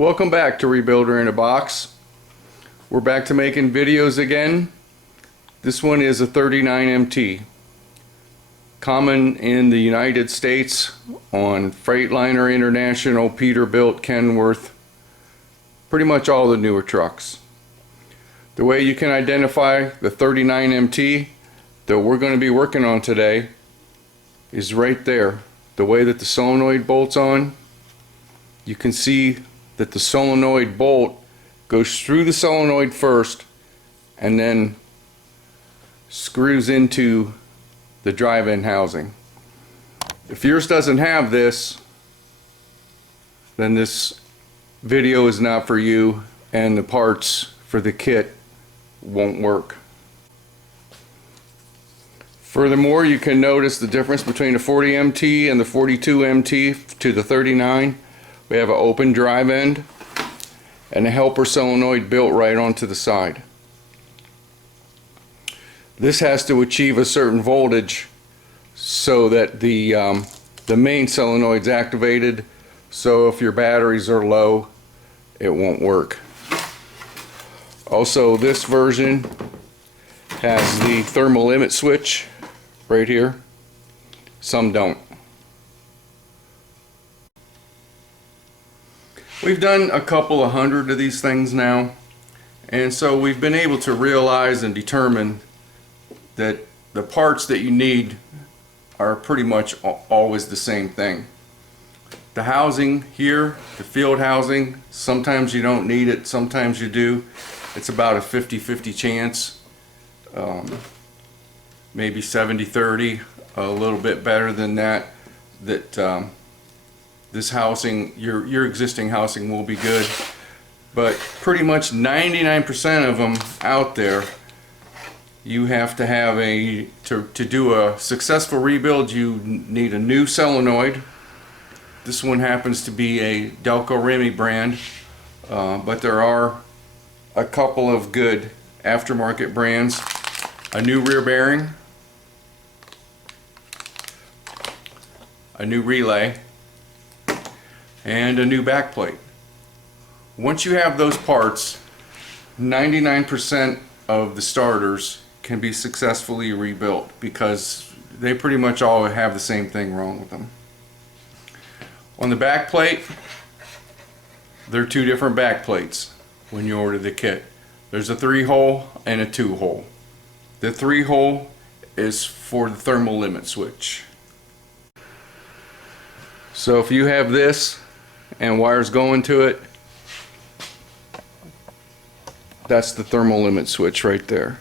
Welcome back to Rebuilder in a Box. We're back to making videos again. This one is a 39MT. Common in the United States on Freightliner International, Peterbilt, Kenworth, pretty much all the newer trucks. The way you can identify the 39MT that we're going to be working on today is right there. The way that the solenoid bolts on, you can see that the solenoid bolt goes through the solenoid first and then screws into the drive-in housing. If yours doesn't have this, then this video is not for you and the parts for the kit won't work. Furthermore, you can notice the difference between the 40MT and the 42MT to the 39. We have an open drive end and a helper solenoid built right onto the side. This has to achieve a certain voltage so that the main solenoid's activated, so if your batteries are low, it won't work. Also, this version has the thermal limit switch right here. Some don't. We've done a couple of hundred of these things now, and so we've been able to realize and determine that the parts that you need are pretty much always the same thing. The housing here, the field housing, sometimes you don't need it, sometimes you do. It's about a 50-50 chance, maybe 70-30, a little bit better than that, this housing, your existing housing will be good, but pretty much 99% of them out there, you have to have to do a successful rebuild, you need a new solenoid. This one happens to be a Delco Remy brand, but there are a couple of good aftermarket brands. A new rear bearing, a new relay, and a new back plate. Once you have those parts, 99% of the starters can be successfully rebuilt because they pretty much all have the same thing wrong with them. On the back plate, there are two different back plates when you order the kit. There's a 3-hole and a 2-hole. The 3-hole is for the thermal limit switch. So if you have this and wires going to it, that's the thermal limit switch right there.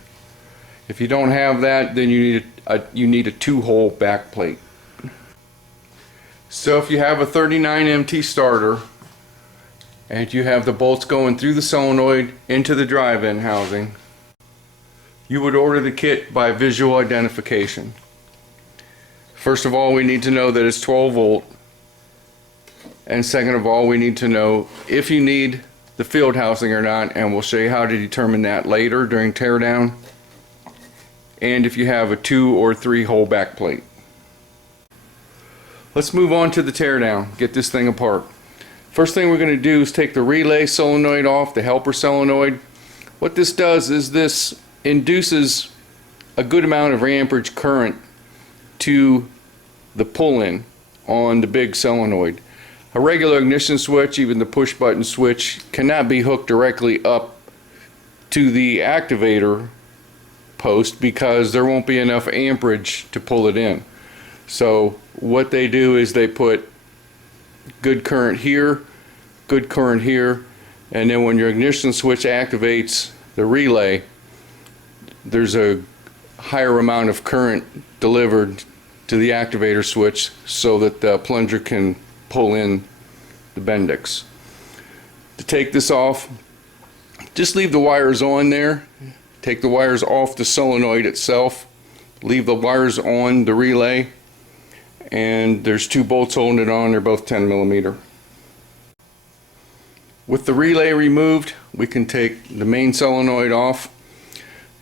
If you don't have that, then you need a 2-hole back plate. So if you have a 39MT starter and you have the bolts going through the solenoid into the drive-in housing, you would order the kit by visual identification. First of all, we need to know that it's 12 volt. And second of all, we need to know if you need the field housing or not, and we'll show you how to determine that later during teardown, and if you have a 2 or 3-hole back plate. Let's move on to the teardown, get this thing apart. First thing we're going to do is take the relay solenoid off, the helper solenoid. What this does is this induces a good amount of amperage current to the pull-in on the big solenoid. A regular ignition switch, even the push button switch, cannot be hooked directly up to the activator post because there won't be enough amperage to pull it in. So what they do is they put good current here, good current here, and then when your ignition switch activates the relay, there's a higher amount of current delivered to the activator switch so that the plunger can pull in the Bendix. To take this off, just leave the wires on there. Take the wires off the solenoid itself. Leave the wires on the relay. And there's 2 bolts holding it on. They're both 10mm. With the relay removed, we can take the main solenoid off.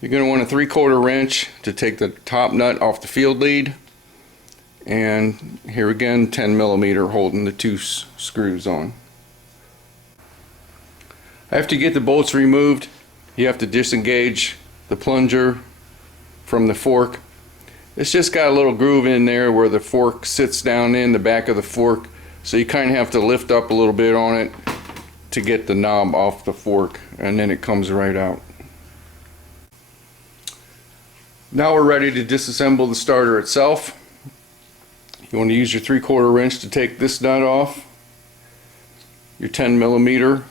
You're going to want a 3/4 wrench to take the top nut off the field lead. And here again, 10mm holding the 2 screws on. After you get the bolts removed, you have to disengage the plunger from the fork. It's just got a little groove in there where the fork sits down in the back of the fork, so you kind of have to lift up a little bit on it to get the knob off the fork, and then it comes right out. Now we're ready to disassemble the starter itself. You want to use your 3/4 wrench to take this nut off, your 10mm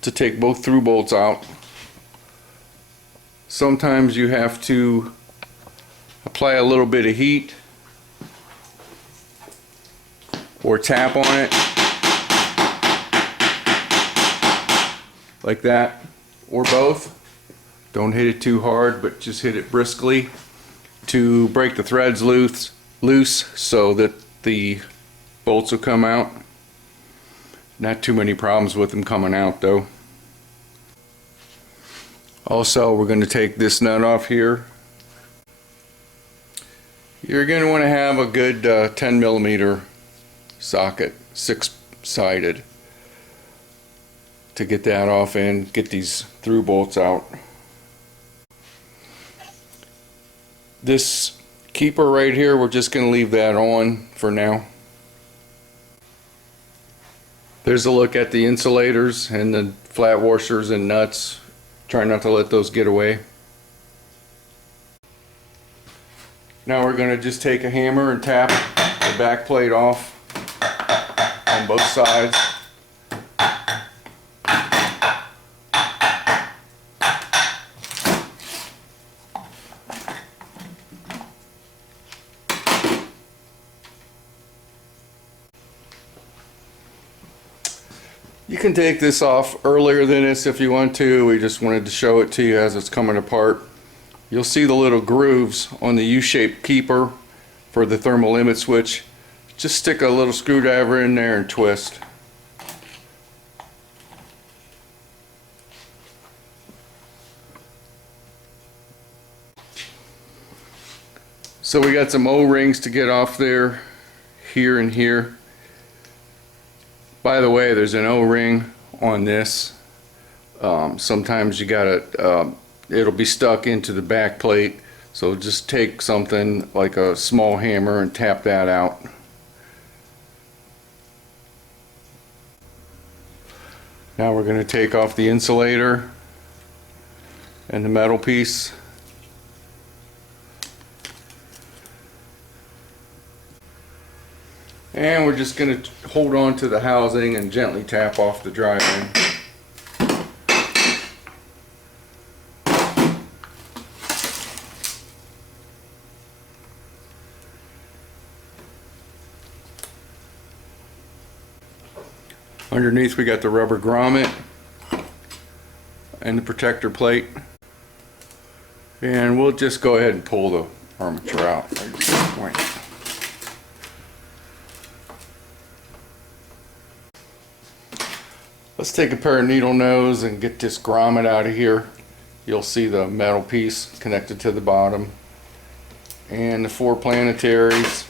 to take both through bolts out. Sometimes you have to apply a little bit of heat or tap on it like that, or both. Don't hit it too hard, but just hit it briskly to break the threads loose so that the bolts will come out. Not too many problems with them coming out though. Also, we're going to take this nut off here. You're going to want to have a good 10mm socket, 6-sided, to get that off and get these through bolts out. This keeper right here, we're just going to leave that on for now. There's a look at the insulators and the flat washers and nuts. Try not to let those get away. Now we're going to just take a hammer and tap the back plate off on both sides. You can take this off earlier than this if you want to. We just wanted to show it to you as it's coming apart. You'll see the little grooves on the U-shaped keeper for the thermal limit switch. Just stick a little screwdriver in there and twist. So we got some O-rings to get off there, here and here. By the way, there's an O-ring on this. Sometimes you gotta, it'll be stuck into the back plate, so just take something like a small hammer and tap that out. Now we're going to take off the insulator and the metal piece. And we're just going to hold on to the housing and gently tap off the drive-in. Underneath we got the rubber grommet and the protector plate. And we'll just go ahead and pull the armature out right at this point. Let's take a pair of needle nose and get this grommet out of here. You'll see the metal piece connected to the bottom. And the 4 planetaries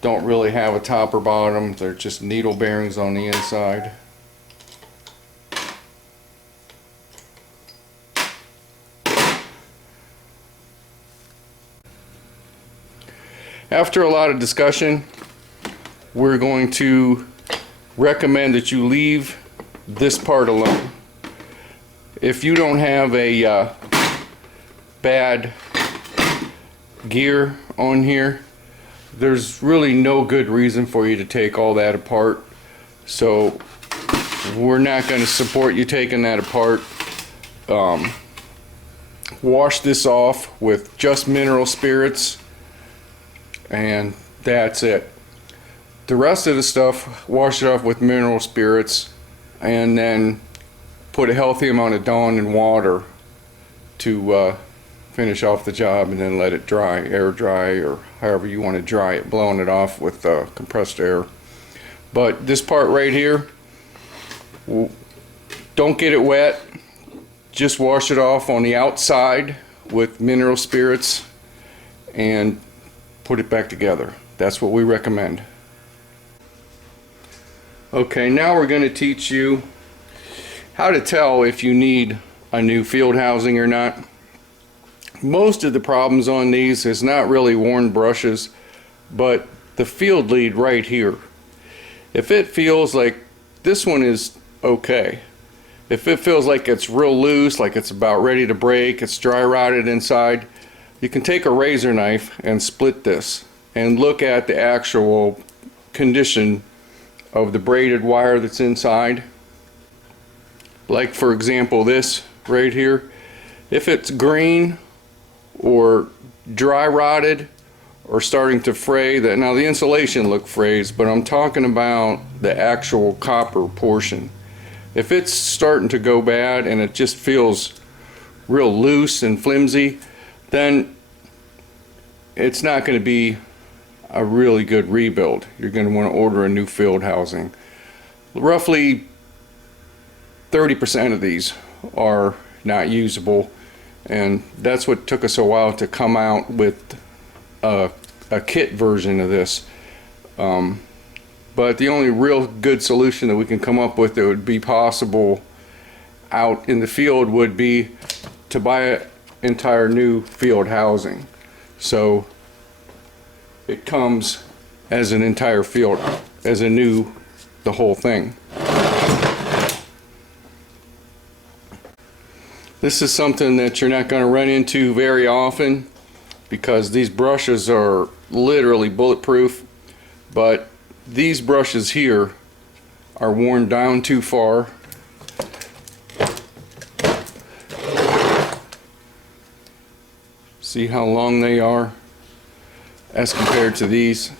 don't really have a top or bottom. They're just needle bearings on the inside. After a lot of discussion, we're going to recommend that you leave this part alone. If you don't have a bad gear on here, there's really no good reason for you to take all that apart. So we're not going to support you taking that apart. Wash this off with just mineral spirits, and that's it. The rest of the stuff, wash it off with mineral spirits and then put a healthy amount of Dawn in water to finish off the job, and then let it dry, air dry, or however you want to dry it, blowing it off with compressed air. But this part right here, don't get it wet. Just wash it off on the outside with mineral spirits and put it back together. That's what we recommend. Okay, now we're going to teach you how to tell if you need a new field housing or not. Most of the problems on these is not really worn brushes, but the field lead right here. If it feels like this one is okay, if it feels like it's real loose, like it's about ready to break, it's dry rotted inside, you can take a razor knife and split this and look at the actual condition of the braided wire that's inside. Like for example this right here, if it's green or dry rotted or starting to fray, that now the insulation look frays, but I'm talking about the actual copper portion. If it's starting to go bad and it just feels real loose and flimsy, then it's not going to be a really good rebuild. You're going to want to order a new field housing. Roughly 30% of these are not usable, and that's what took us a while to come out with a kit version of this. But the only real good solution that we can come up with that would be possible out in the field would be to buy an entire new field housing. So it comes as an entire field, as a new, the whole thing. This is something that you're not going to run into very often because these brushes are literally bulletproof, but these brushes here are worn down too far. See how long they are as compared to these.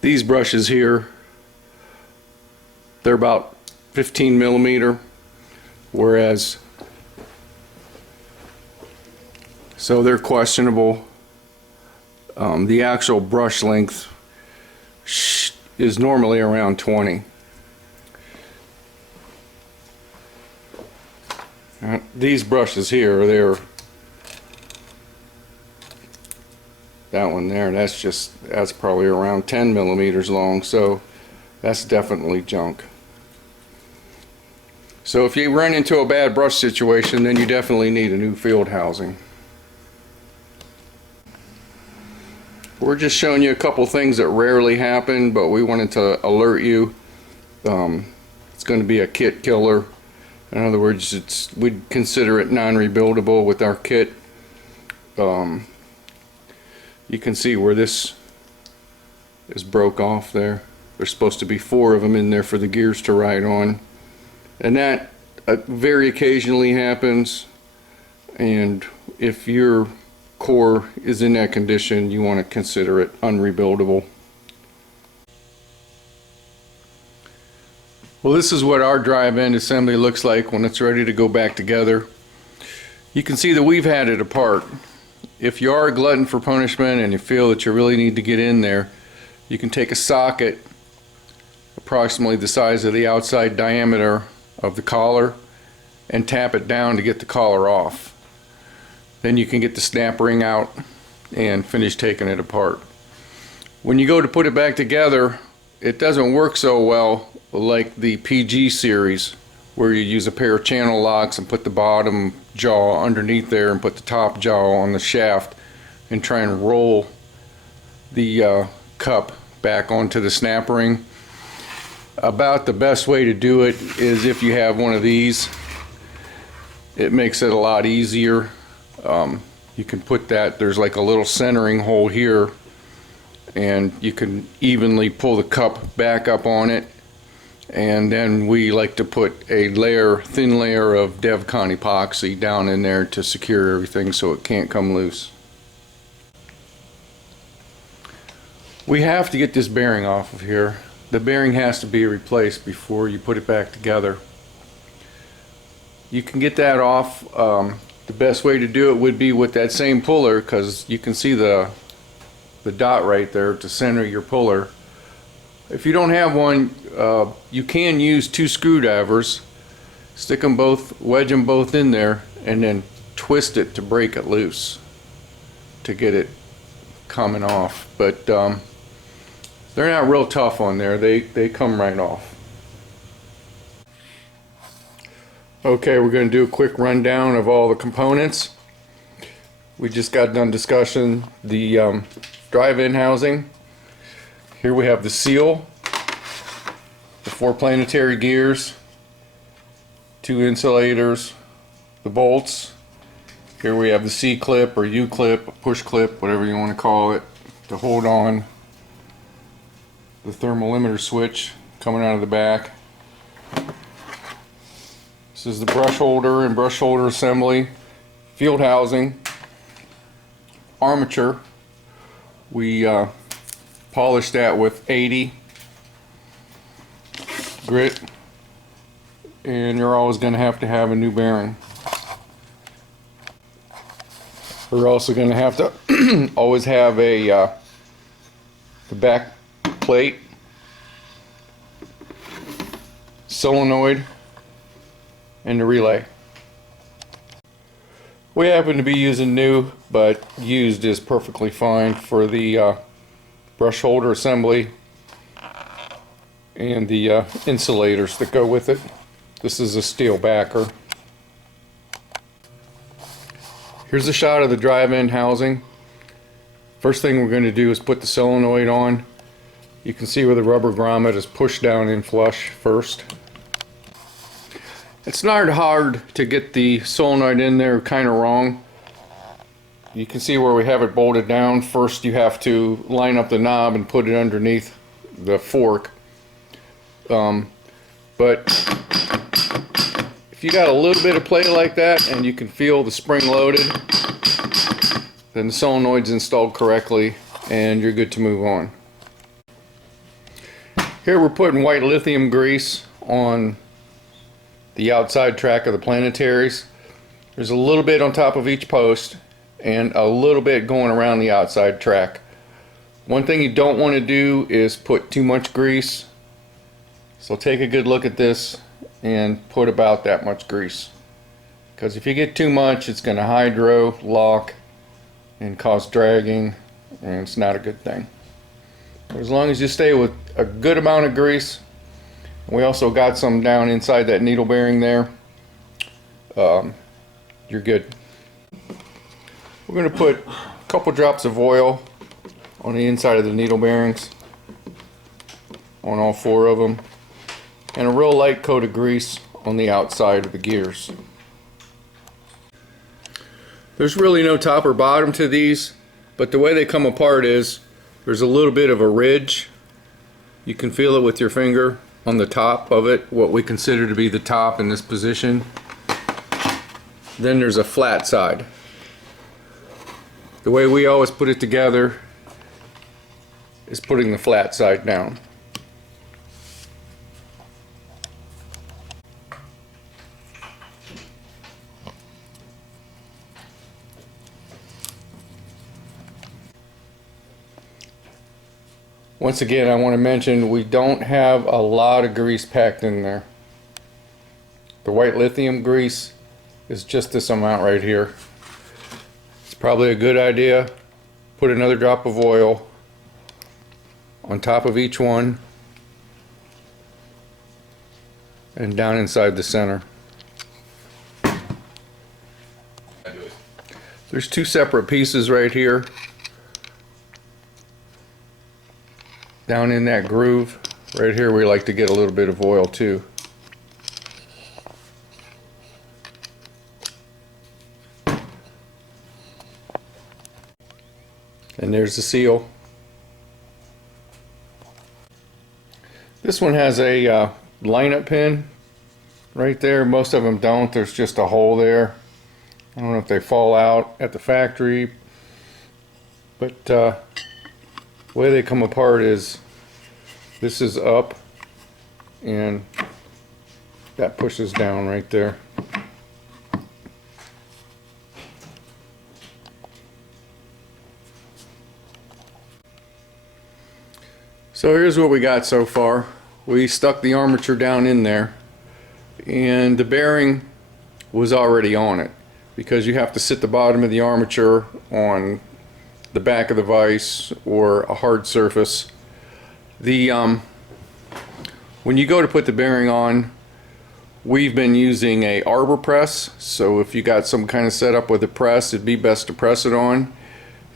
These brushes here, they're about 15 millimeter, whereas so they're questionable. The actual brush length is normally around 20. These brushes here, they're that one there, that's probably around 10 millimeters long, so that's definitely junk. So if you run into a bad brush situation, then you definitely need a new field housing. We're just showing you a couple things that rarely happen, but we wanted to alert you. It's going to be a kit killer. In other words, we'd consider it non-rebuildable with our kit. You can see where this is broke off there. There's supposed to be 4 of them in there for the gears to ride on. And that very occasionally happens. And if your core is in that condition, you want to consider it unrebuildable. Well, this is what our drive end assembly looks like when it's ready to go back together. You can see that we've had it apart. If you are a glutton for punishment and you feel that you really need to get in there, you can take a socket approximately the size of the outside diameter of the collar and tap it down to get the collar off. Then you can get the snap ring out and finish taking it apart. When you go to put it back together, it doesn't work so well like the PG series, where you use a pair of channel locks and put the bottom jaw underneath there and put the top jaw on the shaft and try and roll the cup back onto the snap ring. About the best way to do it is if you have one of these. It makes it a lot easier. You can put that, there's like a little centering hole here, and you can evenly pull the cup back up on it. And then we like to put a thin layer of DevCon epoxy down in there to secure everything so it can't come loose. We have to get this bearing off of here. The bearing has to be replaced before you put it back together. You can get that off. The best way to do it would be with that same puller, because you can see the dot right there to center your puller. If you don't have one, you can use 2 screwdrivers, wedge them both in there, and then twist it to break it loose. to get it coming off, but they're not real tough on there. They come right off. Okay, we're going to do a quick rundown of all the components. We just got done discussing the drive-in housing. Here we have the seal, the 4 planetary gears, 2 insulators, the bolts. Here we have the C-clip or U-clip, push clip, whatever you want to call it, to hold on the thermal limiter switch coming out of the back. This is the brush holder and brush holder assembly, field housing, armature. We polished that with 80 grit, and you're always going to have a new bearing. We're also going to have to always have the back plate, solenoid, and the relay. We happen to be using new, but used is perfectly fine for the brush holder assembly and the insulators that go with it. This is a steel backer. Here's a shot of the drive-in housing. First thing we're going to do is put the solenoid on. You can see where the rubber grommet is pushed down in flush first. It's not hard to get the solenoid in there kind of wrong. You can see where we have it bolted down. First you have to line up the knob and put it underneath the fork. But if you got a little bit of play like that and you can feel the spring loaded, then the solenoid's installed correctly and you're good to move on. Here we're putting white lithium grease on the outside track of the planetaries. There's a little bit on top of each post and a little bit going around the outside track. One thing you don't want to do is put too much grease, so take a good look at this and put about that much grease, because if you get too much it's going to hydro lock and cause dragging, and it's not a good thing. But as long as you stay with a good amount of grease, we also got some down inside that needle bearing there, you're good. We're going to put a couple drops of oil on the inside of the needle bearings, on all 4 of them, and a real light coat of grease on the outside of the gears. There's really no top or bottom to these, but the way they come apart is there's a little bit of a ridge. You can feel it with your finger on the top of it, what we consider to be the top in this position. Then there's a flat side. The way we always put it together is putting the flat side down. Once again, I want to mention we don't have a lot of grease packed in there. The white lithium grease is just this amount right here. It's probably a good idea. Put another drop of oil on top of each one and down inside the center. There's 2 separate pieces right here. Down in that groove right here we like to get a little bit of oil too. And there's the seal. This one has a lineup pin right there. Most of them don't. There's just a hole there. I don't know if they fall out at the factory, but the way they come apart is this is up and that pushes down right there. So here's what we got so far. We stuck the armature down in there and the bearing was already on it, because you have to sit the bottom of the armature on the back of the vise or a hard surface. The when you go to put the bearing on, we've been using a arbor press, so if you got some kind of setup with a press, it'd be best to press it on.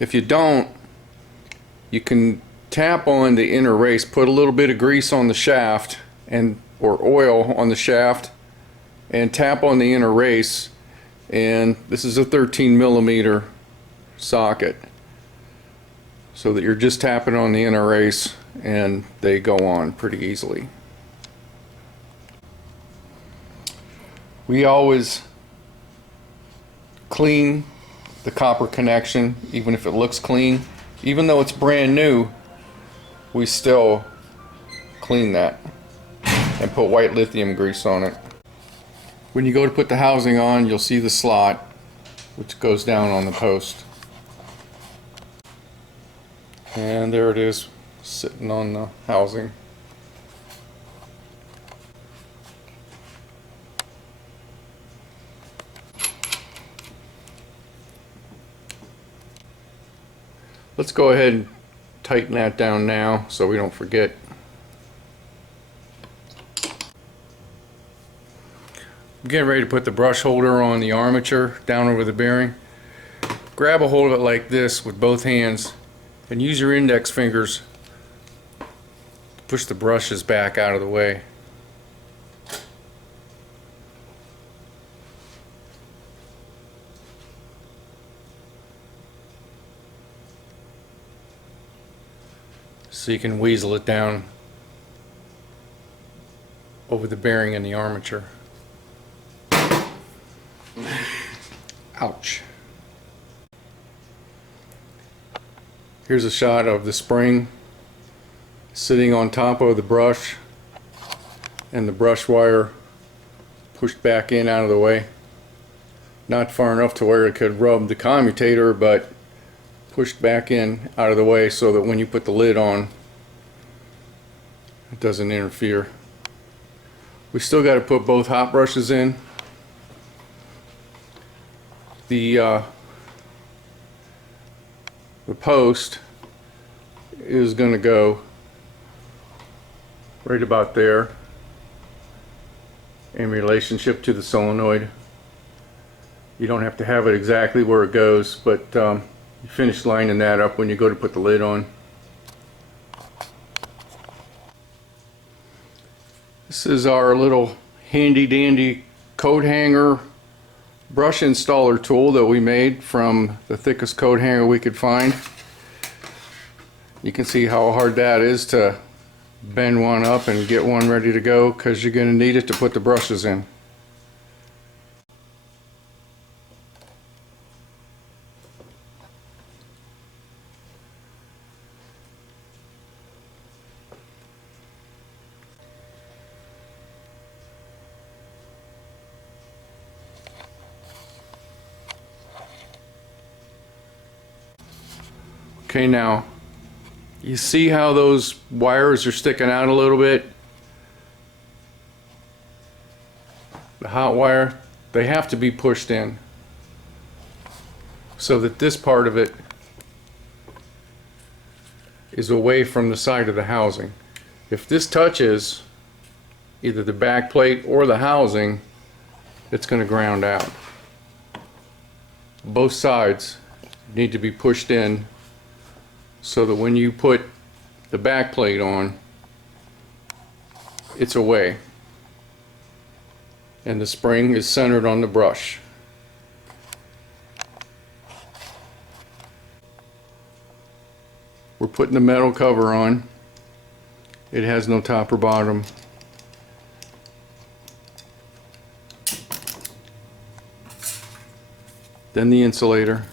If you don't, you can tap on the inner race, put a little bit of grease on the shaft or oil on the shaft, and tap on the inner race. And this is a 13mm socket, so that you're just tapping on the inner race and they go on pretty easily. We always clean the copper connection, even if it looks clean. Even though it's brand new, we still clean that and put white lithium grease on it. When you go to put the housing on, you'll see the slot which goes down on the post. And there it is, sitting on the housing. Let's go ahead and tighten that down now so we don't forget. I'm getting ready to put the brush holder on the armature down over the bearing. Grab a hold of it like this with both hands and use your index fingers to push the brushes back out of the way. So you can weasel it down over the bearing and the armature. Ouch. Here's a shot of the spring sitting on top of the brush and the brush wire pushed back in out of the way. Not far enough to where it could rub the commutator, but pushed back in out of the way so that when you put the lid on, it doesn't interfere. We still got to put both hot brushes in. The post is going to go right about there in relationship to the solenoid. You don't have to have it exactly where it goes, but you finish lining that up when you go to put the lid on. This is our little handy dandy coat hanger brush installer tool that we made from the thickest coat hanger we could find. You can see how hard that is to bend one up and get one ready to go, because you're going to need it to put the brushes in. Okay, now you see how those wires are sticking out a little bit? The hot wire, they have to be pushed in so that this part of it is away from the side of the housing. If this touches either the back plate or the housing, it's going to ground out. Both sides need to be pushed in so that when you put the back plate on, it's away and the spring is centered on the brush. We're putting the metal cover on. It has no top or bottom. Then the insulator.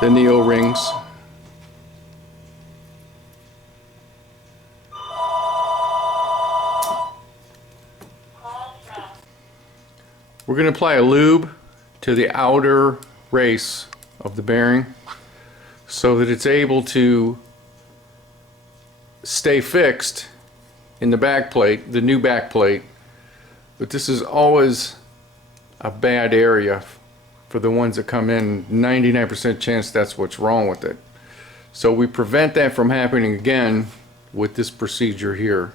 Then the O-rings. We're going to apply a lube to the outer race of the bearing so that it's able to stay fixed in the back plate, the new back plate, but this is always a bad area for the ones that come in. 99% chance that's what's wrong with it. So we prevent that from happening again with this procedure here.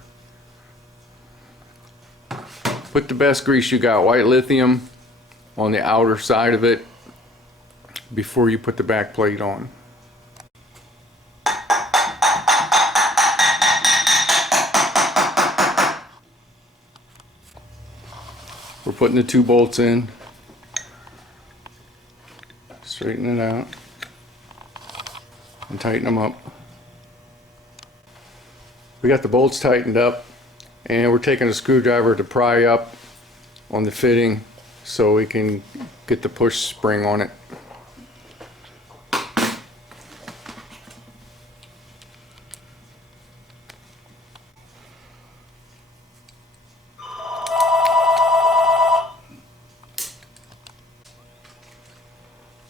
Put the best grease you got, white lithium, on the outer side of it before you put the back plate on. We're putting the 2 bolts in. Straighten it out and tighten them up. We got the bolts tightened up, and we're taking a screwdriver to pry up on the fitting so we can get the push spring on it.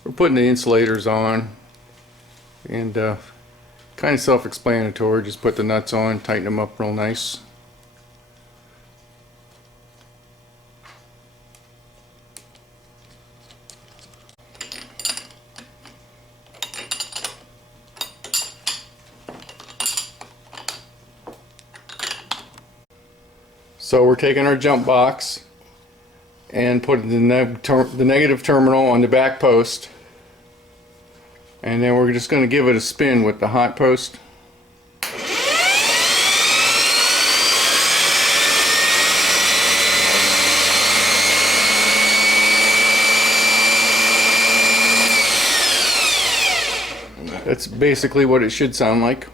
We're putting the insulators on, and kind of self-explanatory. Just put the nuts on, tighten them up real nice. So we're taking our jump box and putting the negative terminal on the back post, and then we're just going to give it a spin with the hot post. That's basically what it should sound like.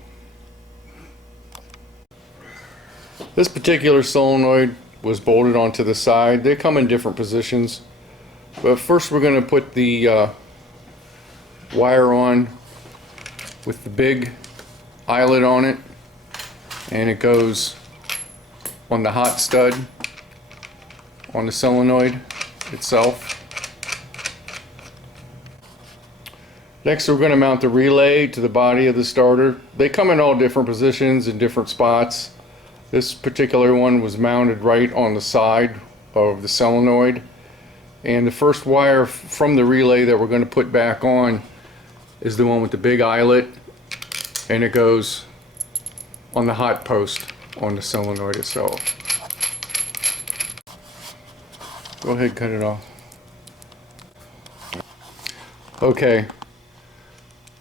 This particular solenoid was bolted onto the side. They come in different positions, but first we're going to put the wire on with the big eyelet on it, and it goes on the hot stud on the solenoid itself. Next we're going to mount the relay to the body of the starter. They come in all different positions and different spots. This particular one was mounted right on the side of the solenoid, and the first wire from the relay that we're going to put back on is the one with the big eyelet, and it goes on the hot post on the solenoid itself. Go ahead and cut it off. Okay,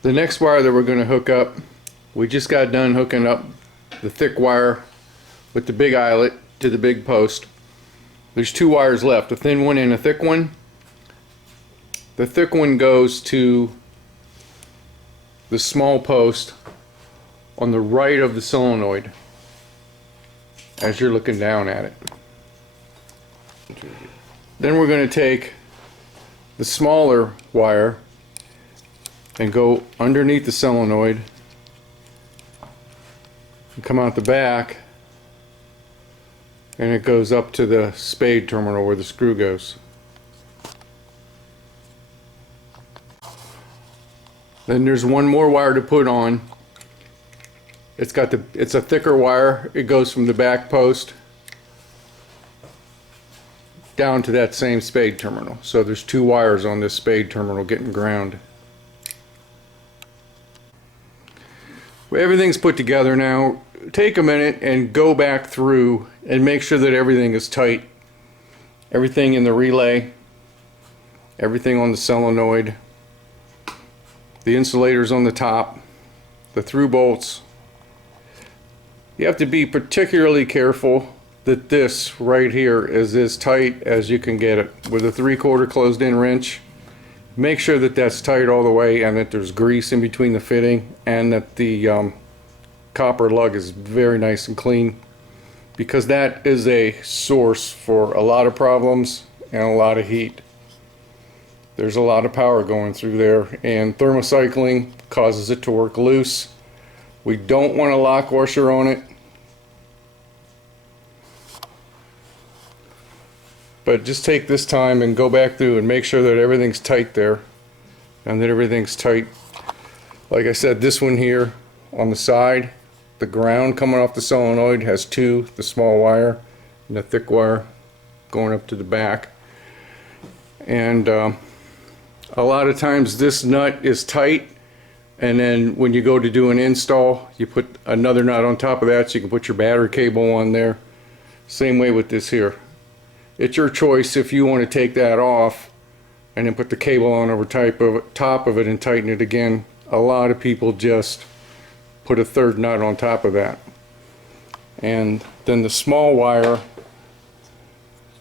the next wire that we're going to hook up, we just got done hooking up the thick wire with the big eyelet to the big post. There's 2 wires left, a thin one and a thick one. The thick one goes to the small post on the right of the solenoid as you're looking down at it. Then we're going to take the smaller wire and go underneath the solenoid and come out the back, and it goes up to the spade terminal where the screw goes. Then there's one more wire to put on. It's a thicker wire. It goes from the back post down to that same spade terminal. So there's 2 wires on this spade terminal getting ground. Well, everything's put together now. Take a minute and go back through and make sure that everything is tight. Everything in the relay, everything on the solenoid, the insulators on the top, the through bolts. You have to be particularly careful that this right here is as tight as you can get it with a 3/4 closed in wrench. Make sure that that's tight all the way, and that there's grease in between the fitting, and that the copper lug is very nice and clean, because that is a source for a lot of problems and a lot of heat. There's a lot of power going through there, and thermocycling causes it to work loose. We don't want a lock washer on it, but just take this time and go back through and make sure that everything's tight there, and that everything's tight. Like I said, this one here on the side, the ground coming off the solenoid has 2, the small wire and the thick wire. going up to the back. And a lot of times this nut is tight, and then when you go to do an install, you put another nut on top of that so you can put your battery cable on there. Same way with this here. It's your choice if you want to take that off and then put the cable on over top of it and tighten it again. A lot of people just put a third nut on top of that. And then the small wire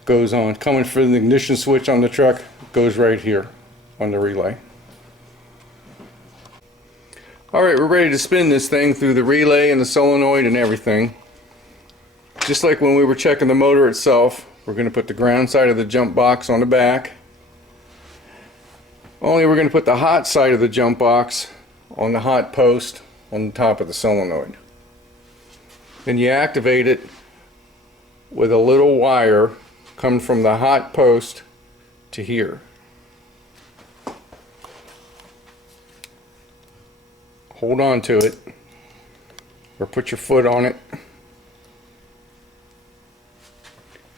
goes on, coming from the ignition switch on the truck, goes right here on the relay. Alright, we're ready to spin this thing through the relay and the solenoid and everything. Just like when we were checking the motor itself, we're going to put the ground side of the jump box on the back. Only we're going to put the hot side of the jump box on the hot post on the top of the solenoid. Then you activate it with a little wire coming from the hot post to here. Hold on to it, or put your foot on it.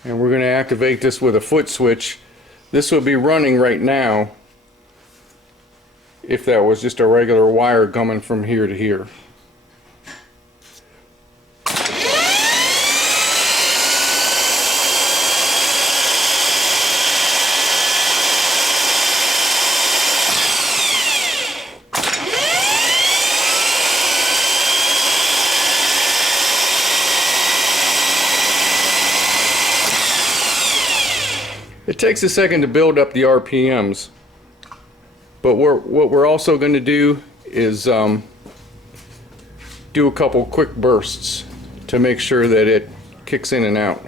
And we're going to activate this with a foot switch. This would be running right now if that was just a regular wire coming from here to here. It takes a second to build up the RPMs, but what we're also going to do is do a couple quick bursts to make sure that it kicks in and out.